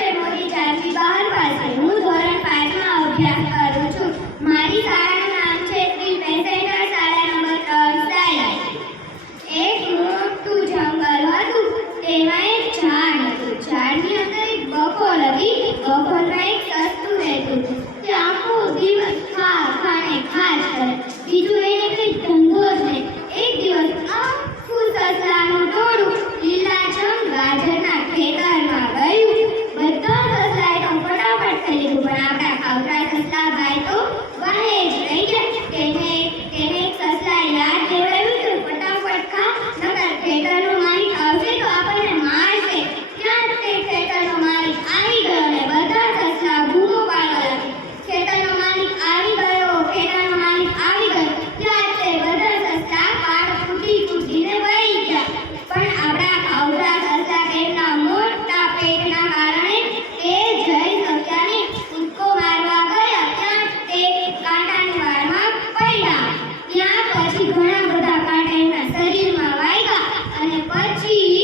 છે મોરી ચાંદી બહાર પાસે. હું ધોરણ 5 માં અભ્યાસ કરું છું. મારી શાળાનું નામ છે શ્રી પેસેન્જર શાળા નંબર 3 સાયલા. એક મોટું જંગલ હતું. તેમાં એક ઝાડ હતું. ઝાડની અંદર એક બકોલ હતી. બકોલમાં એક સસલું રહેતું. તે આખો દિવસ ખાને ખાસ કરે. બીજું એને કંઈ ધંધો જ નહીં. એક દિવસ આખું સસલાનું ટોળું લીલાછમ ગાજરના ખેતરમાં ગયું. બધા સસલાએ તો ફટાફટ કરી લીધું, પણ આપણા ખાવરા સસલા ભાઈ તો વાહે જ રહી ગયા. તેને એક સસલાએ યાદ દેવડાવ્યું કે ફટાફટ ખા, નકર ખેતરનો માલિક આવશે તો આપણને મારશે. ત્યાં જ તે ખેતરનો માલિક આવી ગયો અને બધા સસલા બૂમો પાડવા લાગ્યા. ખેતરનો માલિક આવી ગયો, ખેતરનો માલિક આવી ગયો. ત્યાં જ તે બધા સસલા પાડ કૂટીને વહી ગયા. પણ આપણા ખાવરા સસલા તેમના મોટા પેટના કારણે તે જઈ શક્યા નહીં. કૂદકો મારવા ગયા ત્યાં તે કાંટાની વાળમાં પડ્યા. ત્યાં પછી ઘણા બધા કાંટા એમના શરીરમાં વાગ્યા અને પછી